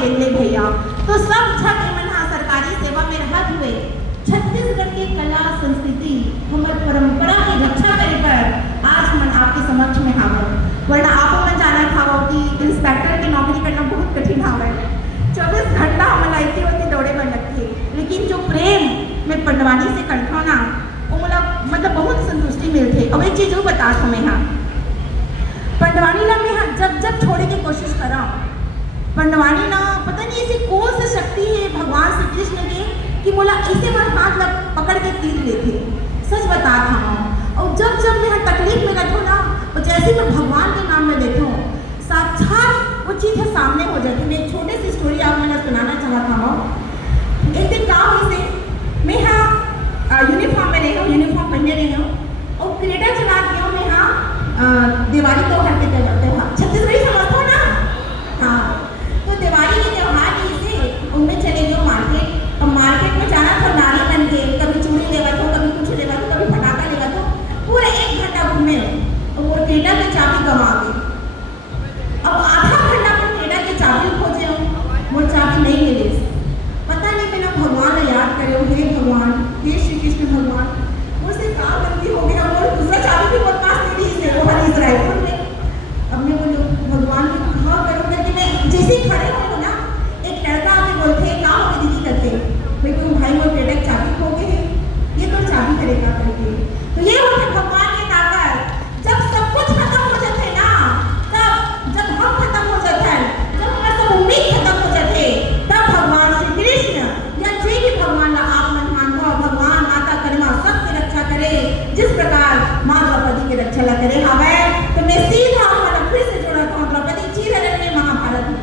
गेंदे भैया तो सब छठ मना सरकारी सेवा में रहत हुए छत्तीसगढ़ के कला संस्कृति हमार परंपरा की रक्षा करे पर आज मन आपके समक्ष में हावत। वरना आप मन जाना था कि इंस्पेक्टर की नौकरी करना बहुत कठिन हावत। 24 घंटा हम लाइती होती दौड़े में लगती, लेकिन जो प्रेम में पंडवानी से कंठो ना वो मतलब बहुत संतुष्टि मिलती। अब एक चीज वो बता हमें हाँ पंडवानी ना मैं जब जब छोड़े की कोशिश करा पंडवानी ना पता नहीं ऐसी कौन सी शक्ति है भगवान श्री कृष्ण की कि मोला ऐसे मन हाथ पकड़ के तीर लेते। सच बता था और जब जब मैं तकलीफ में रहती हूँ ना तो जैसे मैं भगवान के नाम में लेती हूँ साक्षात वो चीज़ है सामने हो जाती। मैं एक छोटी सी स्टोरी आप मैंने सुनाना चाहता हूँ। एक दिन काम से मैं हाँ यूनिफॉर्म में रही हूँ, यूनिफॉर्म पहने रही हूँ और क्रेटा चला रही हूँ मैं हाँ दिवाली त्योहार के त्योहार छत्तीसगढ़ी समझते हो ना। हाँ तो दिवाली के त्योहार की से उनमें चले गए मार्केट और मार्केट में जाना था नारी बन के कभी चूड़ी लेवा तो कभी कुछ लेवा तो कभी पटाखा लेवा तो पूरा 1 घंटा घूमे और वो क्रेटा की चाबी गंवा गई। अब आधा घंटा पर क्रेटा की चाबी खोजे हूँ वो चाबी नहीं मिली। पता नहीं मैंने भगवान ने याद करे हे भगवान हे श्री कृष्ण भगवान मुझसे कहाँ गलती हो गया और दूसरा चाबी भी मेरे पास नहीं थी वो हरी रायपुर में। अब मैं बोलो भगवान की कहाँ करूँगा कि मैं जैसे ही खड़े हो ना एक लड़का आके बोलते कहाँ हो दीदी करते भाई तुम भाई वो क्रेटा की चाबी खो गए हैं ये तो चाबी करेगा करके। तो ये होते भगवान की ताकत जब सब कुछ खत्म हो जाते ना तब जब हम खत्म हो जाते हैं जब हमारा सब उम्मीद खत्म हो जाते तब भगवान श्री कृष्ण या जे भी भगवान का आप मन मानते हो भगवान माता कर्मा सबकी रक्षा करे जिस प्रकार माँ द्रौपदी की रक्षा ला करे हवे। तो मैं सीधा हमारा फिर से जोड़ा था द्रौपदी चीर रखने महाभारत में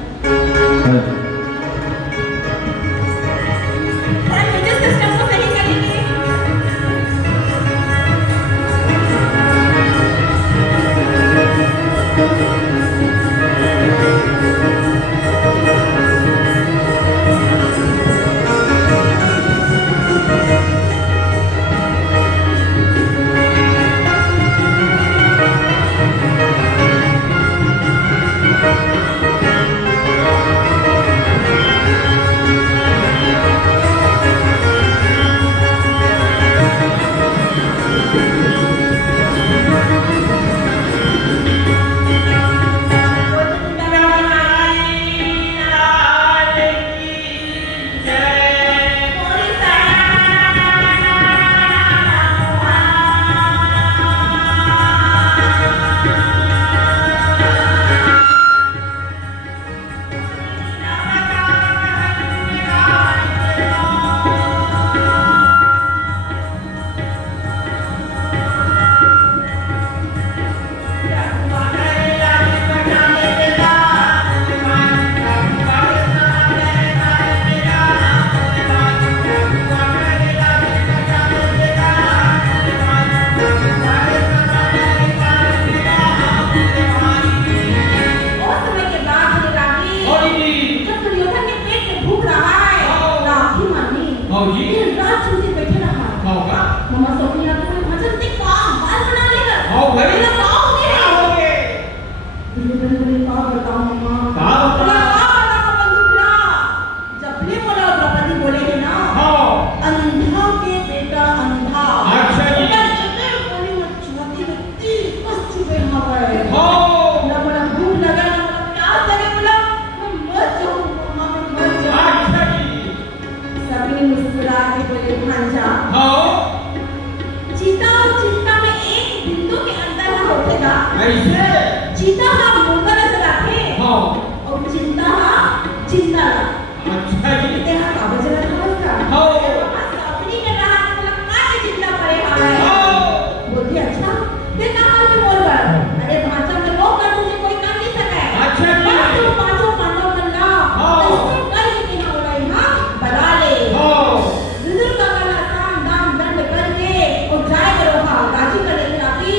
सिस्टम को सही करेंगे। चीता हाँ मुंगर से रखे और चिंता हाँ चिंता अच्छा जी हाँ कागज रखा उसका अपनी कर रहा है मतलब काहे चिंता करे हमारे बोलती अच्छा ये कहाँ से बोल रहा अरे भाषा में लोग कर तुझे कोई कर नहीं सके अच्छा जी तुम पांचों पांडव करना ऐसे कर के ना बोला हाँ बना ले बुजुर्ग का करना काम दाम दंड करके और जाए करो हाँ राजी कर लेते अभी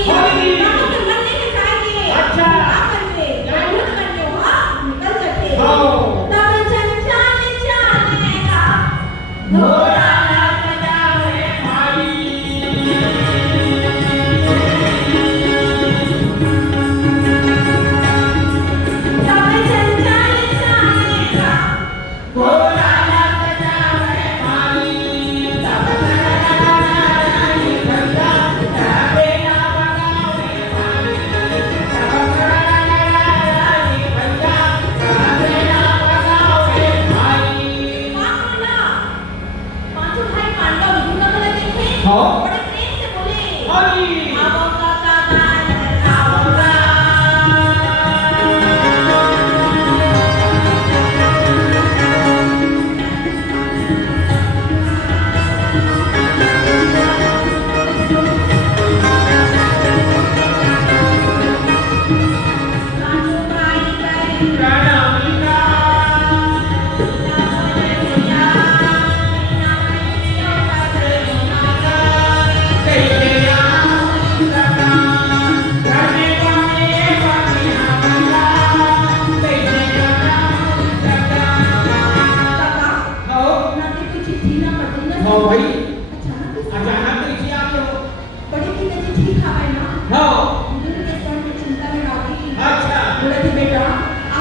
है ना हाँ मुझे के स्वयं की चिंता में आ गई। अच्छा बोले थी बेटा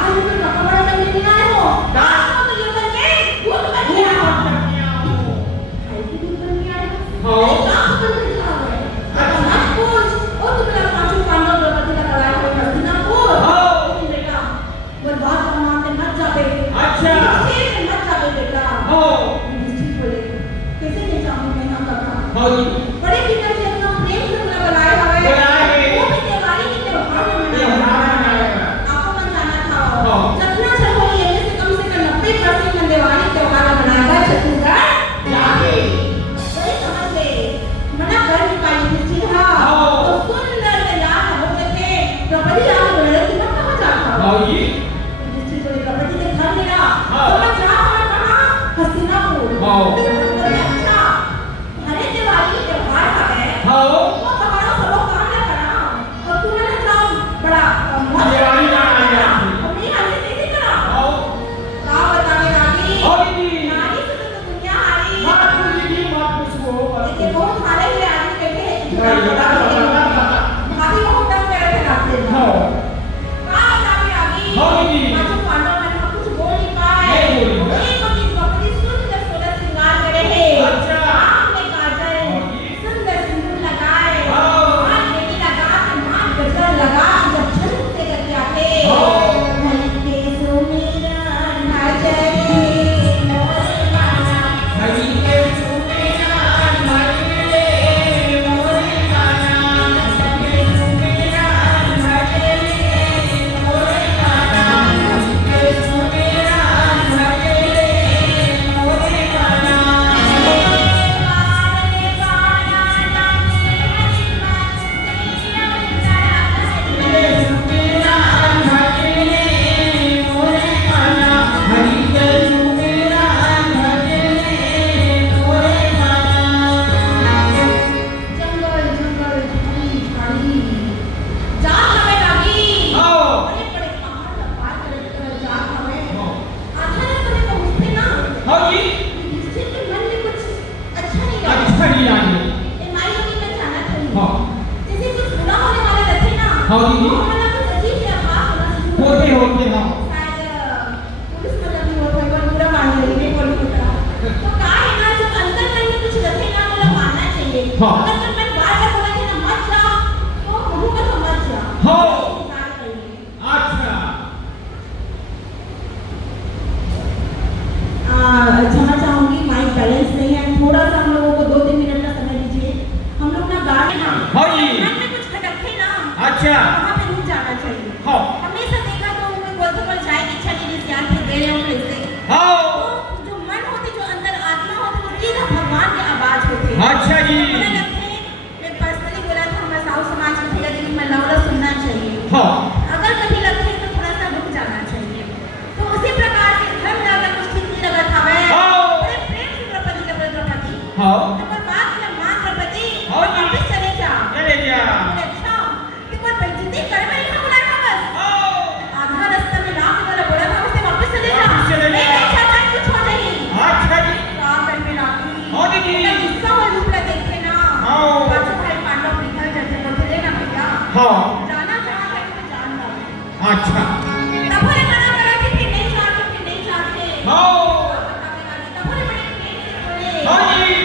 आज तुम कहाँ बड़ा बनने नहीं आए हो, आज तो ये बन के दूध बन के आए हो। खाई की दूध बन के आए हो, हाँ। नहीं कहाँ बन के आ गए। अब मत पूछ, ओ तुम लोग पांचों पांडव द्रौपदी का लड़ाई हो हस्तिनापुर। हाँ। लेकिन बेटा बर्बाद का मानते मत जाबे। अच्छा। युधिष्ठिर से मत जाबे बेटा। हाँ। युधिष्ठिर बोले कैसे नहीं जाऊँ मैं यहाँ कथा। हाँ जी बड़े पिता जी अपना प्रेम से तुमने बुलाए हवे। बुलाए हैं। वो भी दिवाली के त्योहार में मनाया त्योहार में मनाया है। आपको मन जाना था। हाँ। जितना चलो ये में से कम 90% में दिवाली त्योहार मनाया है छत्तीसगढ़। जाके सही समझ ले। मना कर नहीं पाई युधिष्ठिर हाँ। हाँ। तो सुंदर तैयार होते थे द्रौपदी आगे बोले कि मैं कहाँ जाता हूँ। हाँ जी युधिष्ठिर बोले द्रौपदी के घर मेरा। हाँ। तो मैं जा रहा हूँ कहाँ हस्तिनापुर। हाँ। बोले अच्छा अरे दिवाली के त्योहार आ गए। हाँ वो हमारा सब काम है करा और तूने ना जाओ बड़ा दिवाली मनाई जाती। अपनी हालत कैसे करा हाँ का बताने रानी हाँ जी नारी से तो दुनिया हारी माँ पूछी माँ पूछो लेकिन बहुत हारे हुए आदमी बैठे हाँ। भाभी बहुत तंग कर रहे थे रात दिन हाँ का बताने रानी हाँ जी। पांचों पांडव ने कुछ बोल नहीं पाए नहीं बोली। एक को चीज द्रौपदी सुंदर सोलह श्रृंगार करे है अच्छा। आँख में काजल हाँ जी। सुंदर सिंदूर लगाए हाँ। हाथ में भी लगा के माथ गजरा लगा के जब छंद से करके आते हाँ। धन के सुमिरन भजरे मोर गाना हरी के सुमेरा मरले मोर गाना धन के सुमिरन भजरे मोर गाना हरी के सुमेरा मरले मोर गाना गाने गाना नामी हरि मन से अंदर सुमेरा मरले मोर गाना हरी के सुमेरा मरले मोर गाना जंगल जंगल झाड़ी झाड़ी जात हमें लगी हाँ। बड़े बड़े पहाड़ का पार कर जात हमें हाँ। आधा रास्ते में पहुंचते ना हाँ जी युधिष्ठिर के मन में कुछ अच्छा नहीं लगा अच्छा नहीं आने ए माई लोग में जाना चाहिए हाँ जैसे कुछ बुरा होने वाले रहते ना हाँ जी। वो हमारा कुछ अजीब से आभास होना शुरू हो होते गया। होते हाँ शायद पुलिस में जब भी होता है पर बुरा मान लेंगे नहीं बोल होता तो का है ना जब अंदर मन में कुछ रखे ना तो मानना चाहिए हाँ। अगर जब मैं बार-बार बोला कि ना मत जा तो प्रभु का तो मत जा हाँ। इंतजार करिए अच्छा क्षमा चाहूंगी माइक बैलेंस नहीं है थोड़ा सा हम लोगों को 2-3 मिनट का समय दीजिए हम लोग ना गाने ना हाँ जी। मन में कुछ खटकते ना अच्छा वहाँ पे रुक जाना चाहिए हाँ हमेशा देखा तो उन्हें बोलते पर जाए की इच्छा नहीं जिस यार से दे रहे हो कैसे हाँ तो जो मन होती जो अंदर आत्मा होती वो सीधा भगवान के आवाज होते हैं अच्छा जी मुझे लगते हैं मैं पर्सनली बोला था हमारे साहु समाज में धीरे धीरे मैं लौरा सुनना चाहिए हाँ अगर कभी लगते हैं तो थोड़ा सा रुक जाना चाहिए तो उसी प्रकार से घर में अगर कुछ ठीक नहीं लगा था वह हाँ। बड़े प्रेम से द्रौपदी के बोले द्रौपदी हाँ तो पर बात में मान द्रौपदी हाँ जी। वापस चले जा चले जा बोले अच्छा तो पर बेइज्जती कर में यहाँ बुलाया था बस हाँ आधा रास्ता में लाख वाला बोला था उसे वापस चले जा वापस चले जा। नहीं चाहता कुछ हो नहीं अच्छा जी का कर में राखी हाँ दीदी। मैं गुस्सा हुआ रूप ला देखे ना हाँ। पांचों भाई पांडव निकल जाते बोलते रे ना भैया हाँ जाना चाहता है तो जान लो अच्छा तब ने मना करा कि फिर नहीं चाहते हाँ तब ने बड़े प्रेम से बोले हाँ जी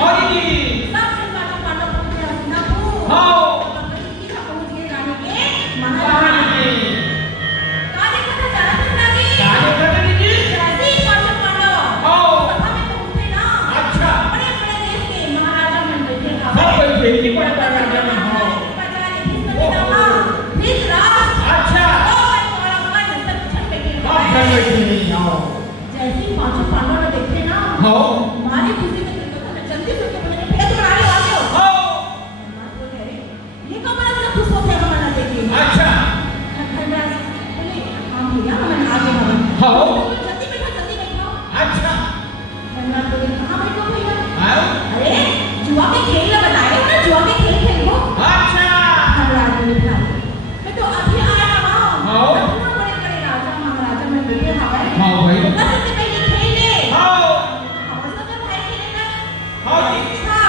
हाँ जी सब चंद्रमा पांडव पहुंचे हस्तिनापुर। हाँ तो कहीं की पहुंच गए रानी के कहाँ महाराज। जी कहाँ देखा था जाना था रानी? कहाँ देखा था जी जैसे ही पांचों पांडव हाँ सभा में पहुंचे ना, अच्छा बड़े-बड़े देश के महाराजा मन बैठे थे। सब बैठे ही बड़े बड़े राजा में हाँ अच्छा आप घर बैठे नहीं हाँ जैसे ही पांचों पांडव ने देखे ना, हाँ मारे खुशी में त्रिलोचन ने जल्दी से बोले भैया तुम आगे आ जाओ। हाँ ये कब बड़ा इतना खुश होते हैं हमारा देखे। अच्छा धनराज बोले हाँ भैया हमें आगे हमें हाँ जल्दी बैठो अच्छा धनराज बोले कहाँ बैठो भैया? हाँ अरे जुआ के खेल ना बताए हो ना, जुआ के खेल खेलो। अच्छा धनराज बोले भाई मैं तो अभी आया हूँ। हाँ इतना बड़े-बड़े राजा महाराजा में बैठे हमारे हाँ भाई सबसे पहले खेले हाँ हमसे तो भाई खेले ना। हाँ जी अच्छा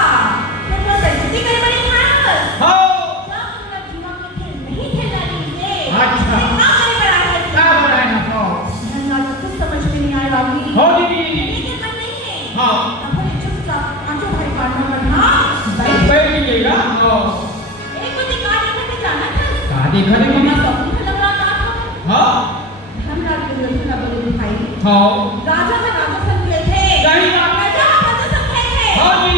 फिर वो बेइज्जती करे बड़ी खास। हाँ जब पूरा जुआ के खेल नहीं खेला लीजिए अच्छा। क्या करे बड़ा है? क्या बनाया हाँ धनराज को कुछ समझ में नहीं आया अभी। हाँ जी लेकिन मन नहीं है। हाँ तब बोले चुपचाप पांचों भाई पांडव पर हाँ बैठ बैठ लीजिएगा हाँ एक बजे कहाँ देखा के जाना था? कहाँ देखा थे मम्मा मम्मी स्वप्न में लग रहा था। हाँ धनराज के लड़का बोले भाई हाँ राजा में राजा संग गए थे। सही बात है। राजा में राजा संग गए थे। हाँ जी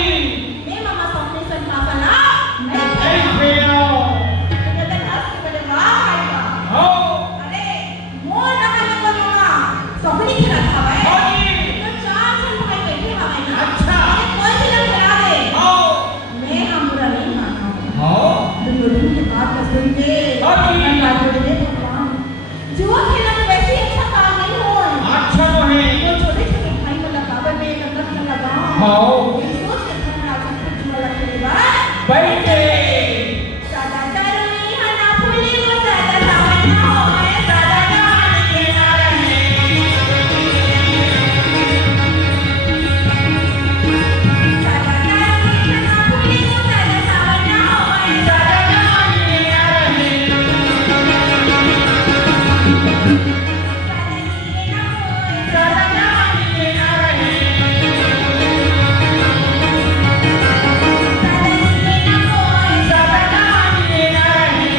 मैं मामा स्वप्ने सिंहासन ला मैं नहीं खेलो कहते हंस के बोले वाह भाई वाह। हाँ अरे मोर लगा में बोल मामा स्वप्ने खेला था भाई। हाँ जी तो चार जन भाई बैठे हमें ना। अच्छा। अरे कोई भी ना खेला दे। हाँ मैं हम बुरा नहीं मानता हूँ। हाँ दुर्योधन की बात न सुन के हाँ जी। धनराज बोले भगवान जुआ खेलना तो वैसे ही अच्छा काम नहीं हो। अच्छा तो है वो छोटे-छोटे भाई को लगावे में एक अंदर न लगाओ। हाँ ये सोच के धनराज को जुआ लगने बाद बैठे सादा तरुणी हना फूली वो सादा सावन न होए सादा जवान के ना रहे। सादा तरुणी हना फूली वो सादा सावन न होए सादा जवान के ना रहे। सादा नीले न होए सादा जवान के ना रहे। सादा नीले न होए सादा जवान के ना रहे।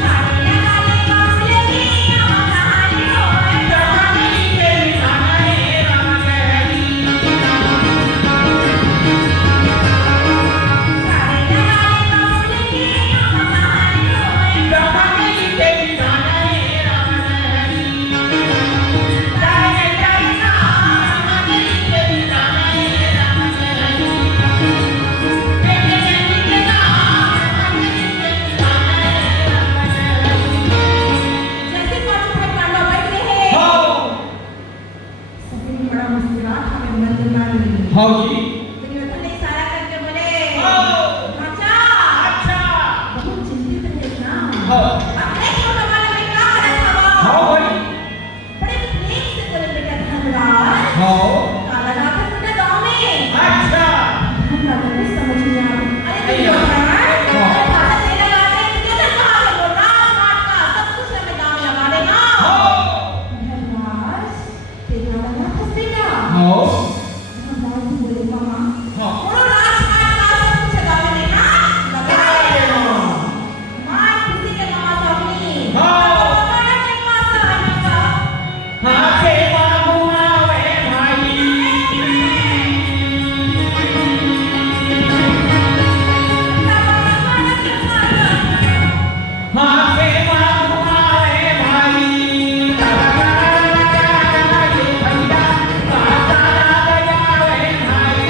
छाड़ी लगा ले बाबुले की आँख नहाने होए जवानी के निशाना है राम कहरी। छाड़ी लगा ले बाबुले की आँख नहाने होए जवानी के निशाना है राम कहरी। जाए जाए ना जवानी के निशाना है राम कहरी। बेटे बेटी के ना जवानी के निशाना है राम कहरी। जैसे पांचों भाई पांडव बैठ रहे हैं हाँ सभी ने बड़ा मुस्कुराहट हमें मन में मान ली। हाँ जी दुर्योधन ने इशारा करके बोले हाँ अच्छा अच्छा बहुत चिंतित है ना। हाँ अब देखो हमारे में क्या हालत हवा। हाँ भाई बड़े प्रेम से बोले बेटा धनराज हाँ काला रात तुमने गाँव में अच्छा धनराज को कुछ समझ नहीं आया। अरे दुर्योधन काला तेल लगा दे दुर्योधन कहाँ से बोल रहा मार का सब कुछ हमें गाँव में लगा देगा। हाँ धनराज तेरा लगा फंसेगा। हाँ धनराज बोले मामा हाँ बोलो राजपाट का सब कुछ गाँव में देगा लगा देगा। मार किसी के मामा स्वप्नी हाँ बड़ा के पास आएगा। हाँ के बाबू आवे भाई हाँ के बाबू आवे भाई भैया भाई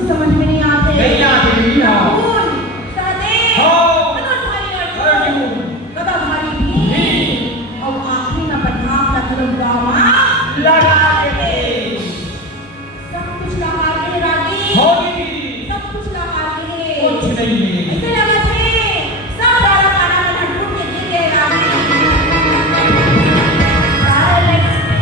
कुछ समझ में नहीं आते। नहीं आते नहीं ना। कपूर, सहदेव, हो। गदाधारी अर्जुन, अर्जुन, गदाधारी भीम, और आखिरी में बैठा अपना धर्म दामाद लगा देते। सब कुछ लगा के राजी, हो दीदी, सब कुछ लगा के कुछ नहीं है। ऐसे लगा थे सब दारा खाना में ढटूट के गिर गए राजी। सारे खाना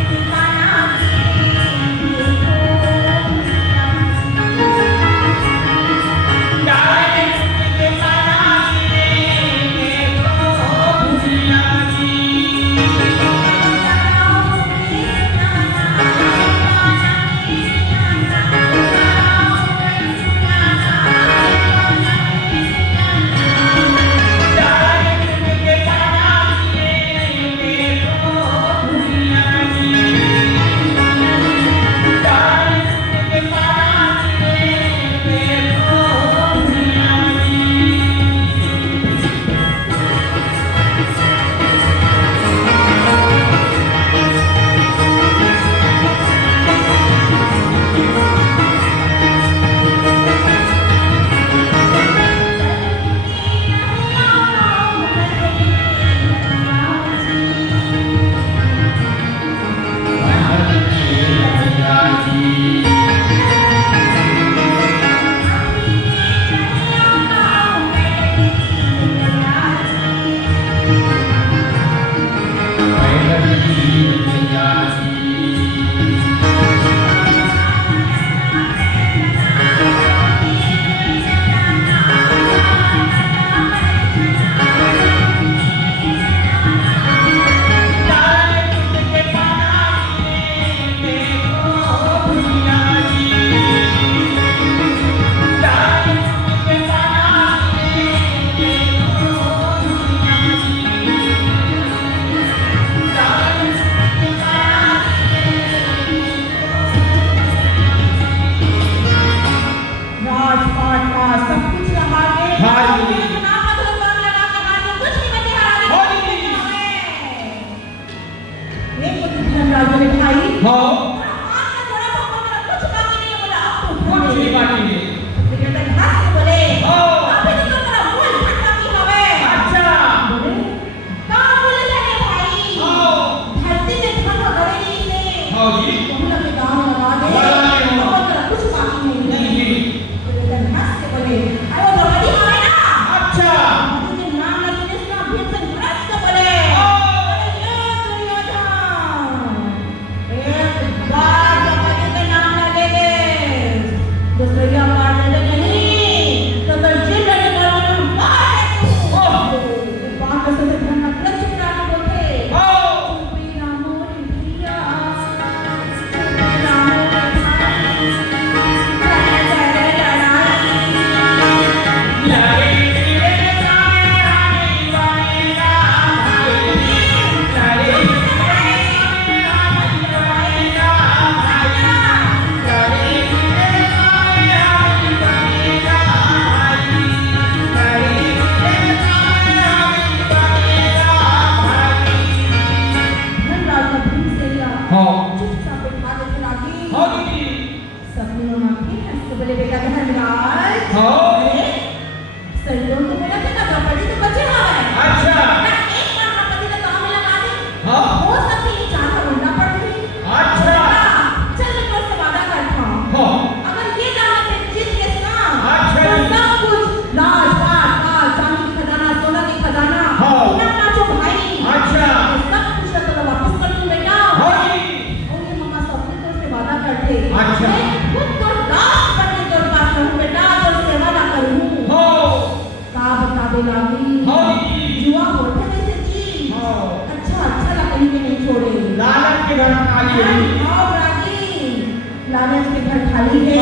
लालच के घर खाली है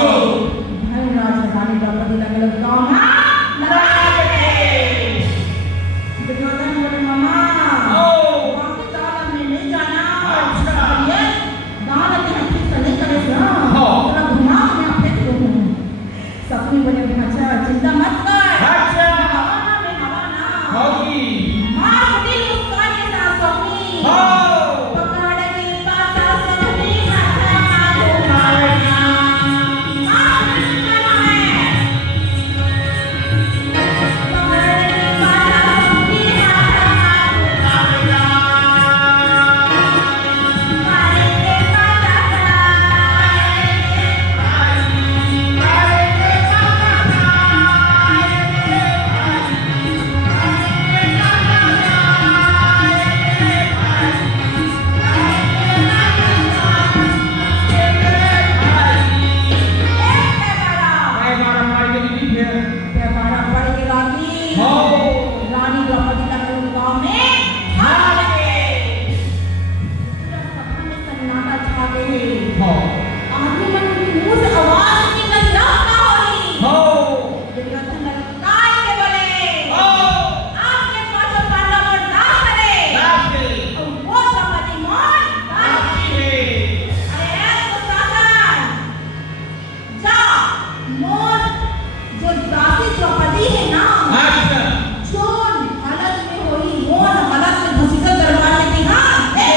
धनराज हमारे द्रौपदी लगल गाँव दुर्योधन बोले मामा वापस दाल में नहीं जाना ये दाल के हत्ती से नहीं करे ना थोड़ा घुमा मैं अपने को सपनी बोले अच्छा चिंता मत कर अच्छा हवा में हवा ना होगी मार दिल मुस्कान के साथ सपनी हो पकड़ के पासा सपनी खाता दीदी फिर व्यापार बढ़ के रानी हो रानी द्रौपदी का गांव में भाग गए पूरा सभा में सन्नाटा छा गए हो आदमी मन के मुंह से आवाज निकल ना हो रही हो दुर्योधन काय के बोले हो आपके पांचों पांडव और नाश करे रास्ते और वो द्रौपदी मौत रास्ते अरे तो शासन जा मोर जो दासी द्रौपदी है ना अच्छा जो हालत में होई मोर हालत में घसीटल दरबार में कि हां दे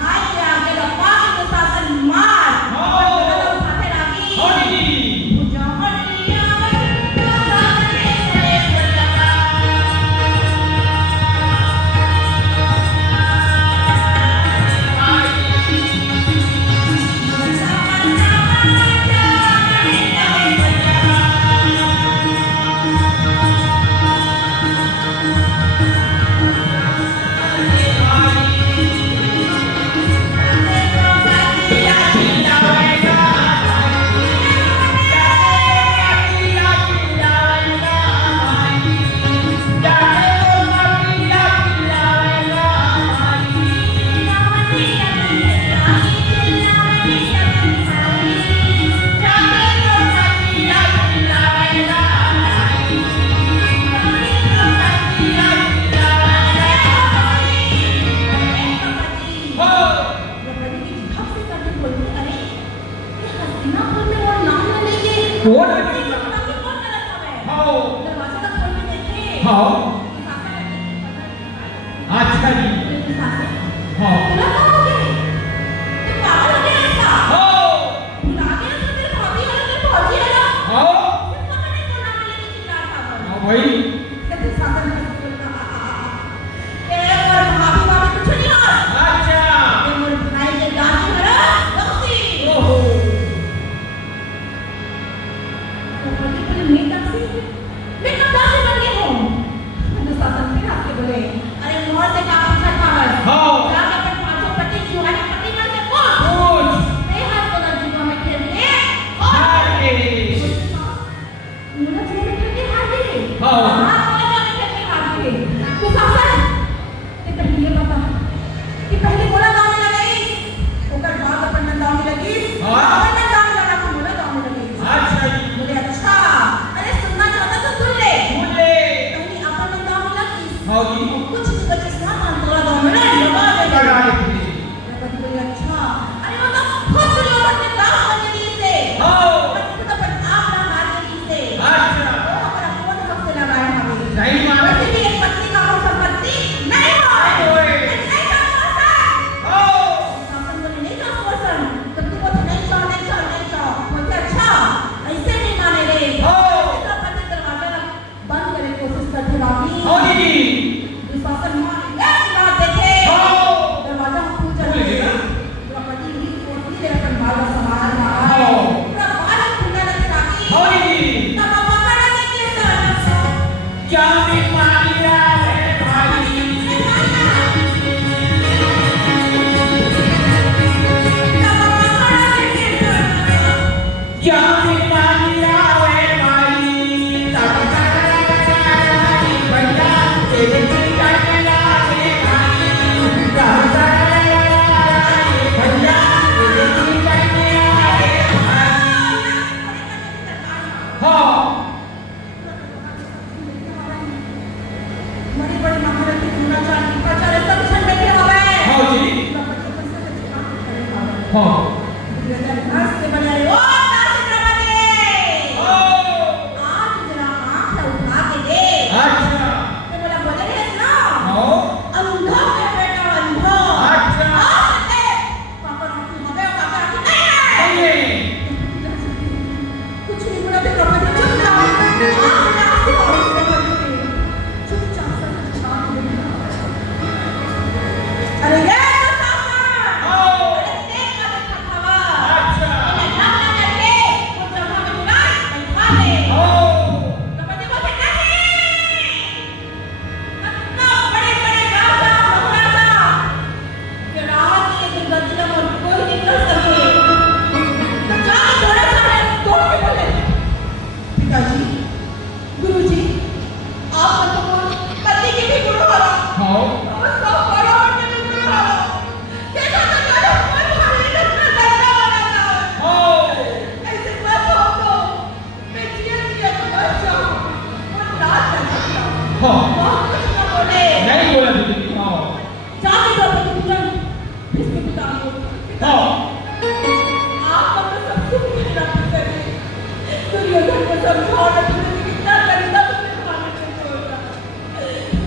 भाई के आगे लपा के तो शासन मार हो उठाते लागी हो दीदी मुजफ्फरिया सामने खड़े लगा हो द्रौपदी की झप से करके बोलती अरे ये हस्तिनापुर में वो नाम न लेके कौन ताकि कौन गलत हवे हो दरवाजा तक खोल के देखे हो शासन अच्छा जी शासन हो बोला कहाँ हो गए तुम पागल हो गए ऐसा हो भुला गए तो तेरे भाभी है ना तेरे भाजी है ना हो सिर्फ पता नहीं कौन नाम लेके चिल्ला रहा था हो भाई कहते शासन में ये और भाभी भाभी कुछ नहीं हो अच्छा ये मोर भाई के दादी है ना दासी ओहो द्रौपदी बोले मैं दासी मैं कब दासी बन गई हूँ तो शासन फिर आके बोले अरे मोर से क्या पूछा था हो जाके अपन पांचों पति जुआने पति मन से पूछ पूछ नहीं हर को जुआ में खेल के हार गए मुना जुआ में खेल के हार गए हाँ। हाँ मुना जुआ में खेल के हार गए तो शासन ते पहले ये बता कि पहले मोला गाँव में लगाई ओकर बाद अपन गाँव में लगी हाँ। अपन गाँव में लगा मोला गाँव में लगी अच्छा जी बोले अच्छा अरे सुनना चाहता तो सुन ले मुझे पहले अपन गाँव में लगी हो जी कुछ बचे सामान तोरा गाँव में नहीं लगा दे लगा देते द्रौपदी बोली अच्छा अरे वो तो खुद दुर्योधन ने दास बनने की से हो खुद अपन आप ना हार की से अच्छा वो हमारा कौन हक से लगाए हमें सही बात है वैसे भी एक पत्नी का हम संपत्ति नहीं होए नहीं का पोषण हो शासन बोले नहीं का पोषण तब तुमको तो नहीं चाहो बोलते अच्छा ऐसे नहीं माने रे हो द्रौपदी दरवाजा बंद करने की कोशिश करती रही हो दीदी दुशासन मार एक ना देखे हो दरवाजा खुल खुल गया। द्रौपदी भी कोठी दे अपन बाल संभाल रहा है हो। पूरा बाल खुलने लगे रानी हो दीदी तब पकड़ के कैसे जाने मारिया है भाई जाने मारिया है भाई भैया तेरे की जानेला है भाई भैया तेरे की जानेला है भाई हो बड़ी बड़ी महारत की गुणाचार की प्रचार सब छन बैठे हुए हो जी हो हंस के बने अरे ओ दासी द्रौपदी हो आज जरा आंख उठा के दे अच्छा तो बोला बोले रे ना हो अंधा है बेटा अंधा अच्छा आज दे पापा रोटी हमें पापा रोटी नहीं है नहीं कुछ नहीं बोला तो द्रौपदी चुप जाओ आप दासी हो द्रौपदी चुपचाप से छाप देना अरे ये तो शासन हो अरे देख का देखा खवा अच्छा इन्हें ढंग ना करके वो जगह में तुरंत बैठा दे हो द्रौपदी बोले नहीं कितना बड़े बड़े राजा महाराजा के राज के गद्दी में कोई निकल सके जाके थोड़ा सा तोड़ के बोले हाँ बहुत कुछ न बोले। नहीं बोला दीदी हाँ जाके द्रौपदी तुरंत भीष्म पिता को हाँ आप अपने सबसे मेरा पिताजी दुर्योधन को समझाओ ना तुमने कितना गंदा तुमने खाने को छोड़ा।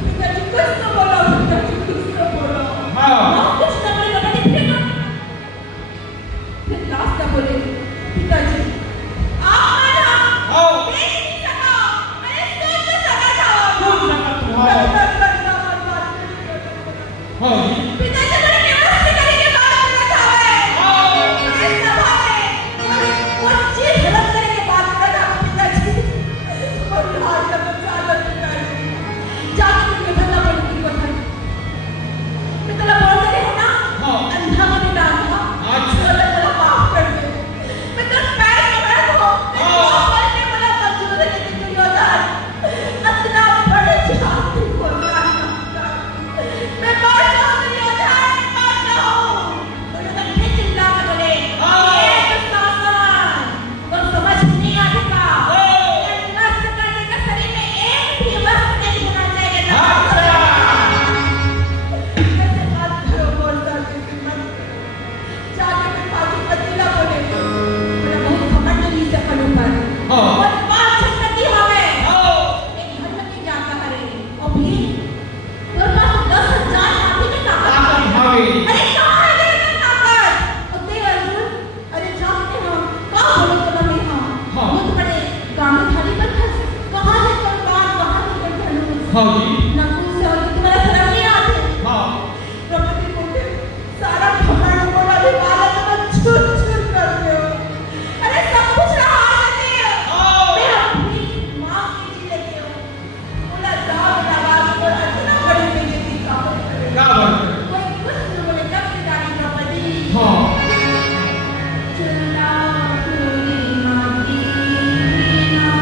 पिताजी कुछ तो बोलो, पिताजी कुछ तो बोलो। हाँ कुछ न बोले द्रौपदी फिर लास्ट में बोले पिताजी आप मेरा हाँ देख नहीं सका, मैंने सोच नहीं सका था। खूब संगत हाँ हाँ पिताजी मैंने व्यवस्थित करके बात करना चाहे। इस सभा में वो चीज गलत करके बात करना था पिताजी। और यहाँ जब चालू पिताजी जाके तुमने धंधा बोलने को था। पिताला बोलते रहे ना हाँ अंधा को नहीं डालता। अच्छा तो माफ कर दे। पिता पैर पकड़ दो। हाँ बोल के बोला मंजूर है लेकिन दुर्योधन इतना बड़े जाति को जानता। मैं मर जाऊँ दुर्योधन, मर जाऊँ। दुर्योधन फिर चिल्ला के बोले ये दुशासन वो समझ नहीं आती का। नष्ट करने का शरीर में एक भी वस्तु नहीं होना चाहिए। कैसे बात करो बोलता किसी मत जाके फिर पाछू पतीला बोले मेरा बहुत घमंड नहीं से पड़ू पर हाँ और बात छटकी हो गए हाँ एक धर्म की जाता करे और भी तेरे पास 10,000 हाथी की ताकत ताकत है। भागे अरे कहाँ है तेरे में ताकत और तेरे अर्जुन अरे जानते हो कहाँ बोलो तो मैं हाँ हाँ। वो तुम्हारे गांधी थाली पर कहाँ है तलवार कहाँ है धनुष हाँ जी नकुल से और तुम्हारा शर्म नहीं आते। हाँ द्रौपदी बोले सारा घमंड बोला भी वाला तो मैं छुट छुट कर दियो। अरे सब कुछ रहा देते हो। हाँ मैं अपनी माँ की जी लेते हो। बोला जाओ नवाज को इतना बड़ी बेइज्जती का करेगा। क्या बात है कोई कुछ नहीं बोले तब की रानी द्रौपदी हाँ चिल्लाओ पूरी माटी ना।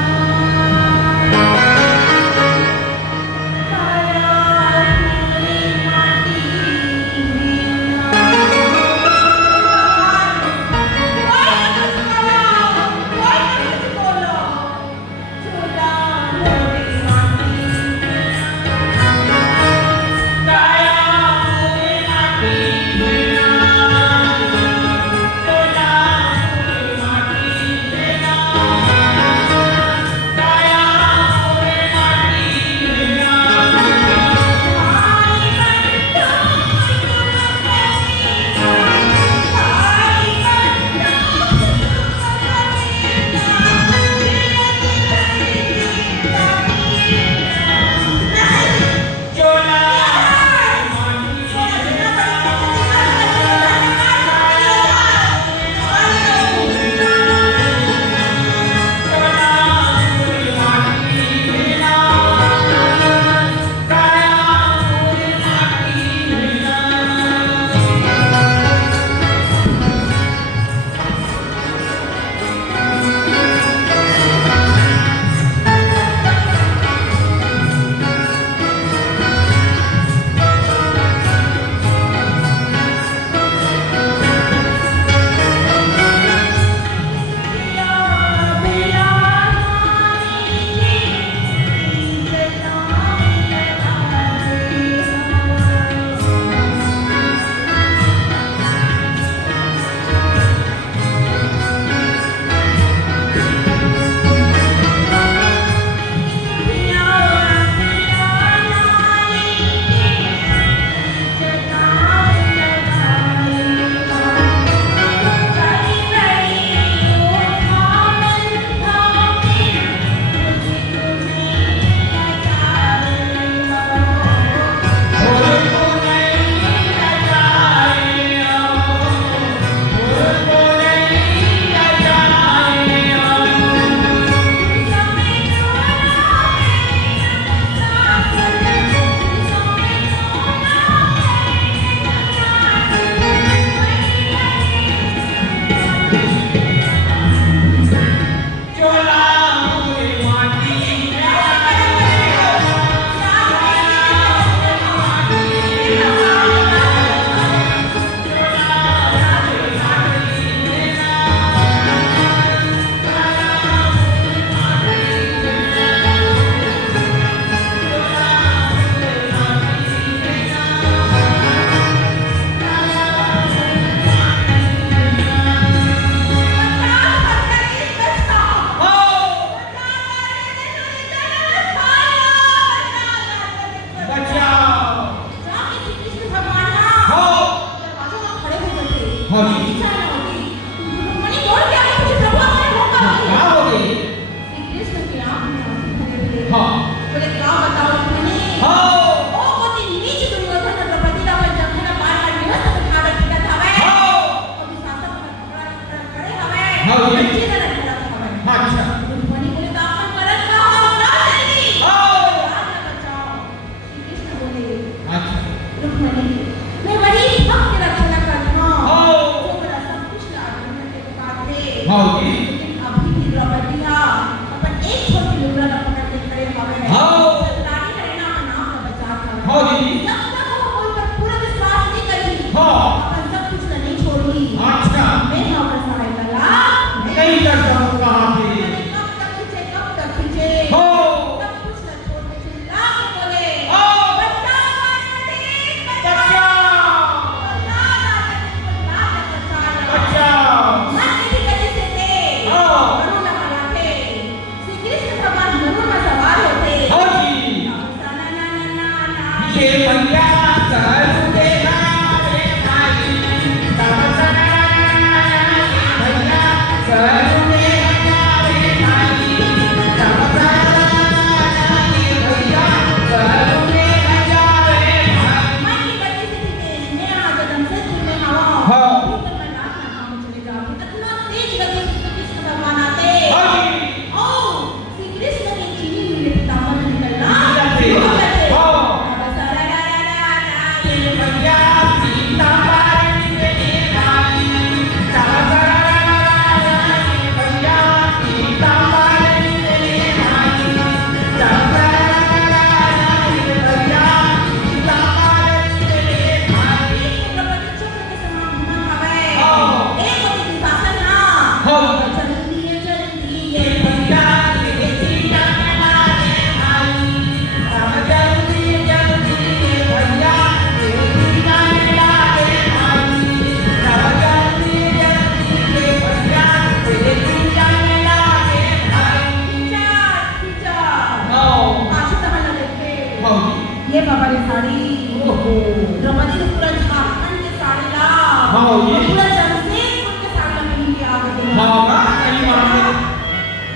हाँ जी। पूरा जमशेदपुर के सामने मिल के आ गए हाँ का कहीं मारने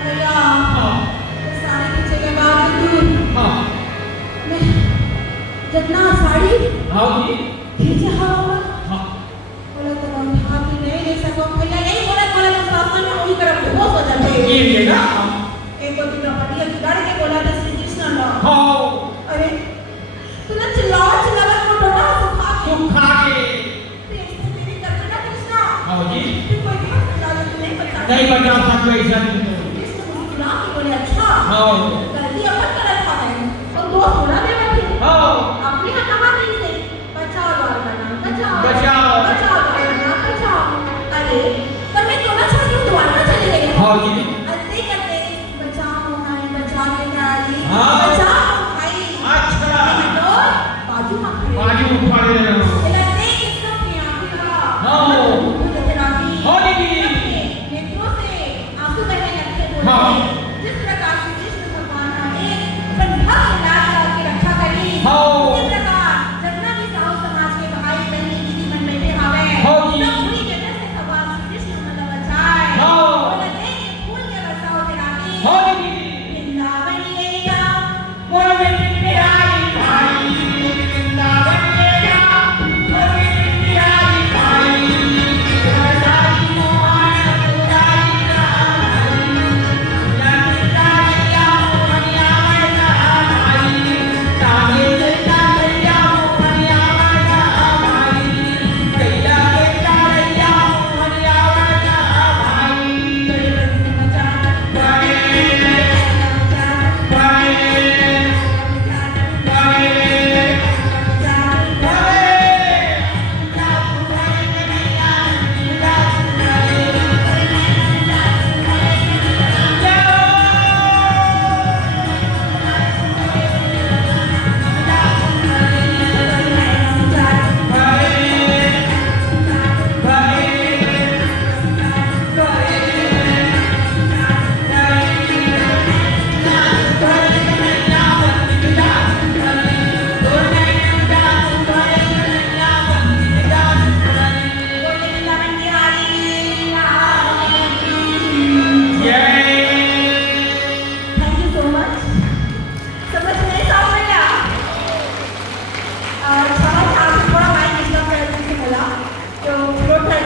भैया हाँ ये साड़ी पीछे के बाद दूर हाँ मैं जितना साड़ी हाँ जी खींचे हवा हाँ बोला तो हम हाथ नहीं ले सको भैया यही बोला तो सामने में वही तरफ बेहोश हो जाते ये ना एक को दिन पटिया गाड़ के बोला था श्री कृष्ण लो हाँ अरे तूने चिल्ला को टोटा सुखा के इसने मेरी कल्पना कृष्णा हाँ जी फिर कोई भी चिल्ला तो नहीं बचा नहीं बचा सकते ऐसा नहीं कृष्ण मुस्कुरा के बोले अच्छा हाँ गलती अपन कर रखा है और दोस्त होना दे बैठे हाँ अपने यहाँ कहा नहीं से बचाओ वाला नाम बचाओ बचाओ। बचाओ वाला नाम बचाओ अरे पर मैं तो ना चाहती हूँ द्वारका चली गई हाँ जी ऐसे करते बचाओ भाई बचा के डाली हाँ। बचाओ भाई अच्छा मैं तो बाजू में खड़ी बाजू उठा ले रहे हो कहते इसका प्यार था हाँ। मुझे तेरा भी हाँ दीदी नेत्रों से आंसू बहने लगते बोले हाँ। जिस प्रकार से कृष्ण भगवान ने अपन भक्त लाल की रक्षा करी हाँ। उसी प्रकार जितना भी साहु समाज के भाई बहनी दीदी मन बैठे हवे हाँ जी। सब पूरी जगह से भगवान श्री कृष्ण मतलब बचाए हाँ। बोले देख फूल के बरसाओ तेरा भी हाँ दीदी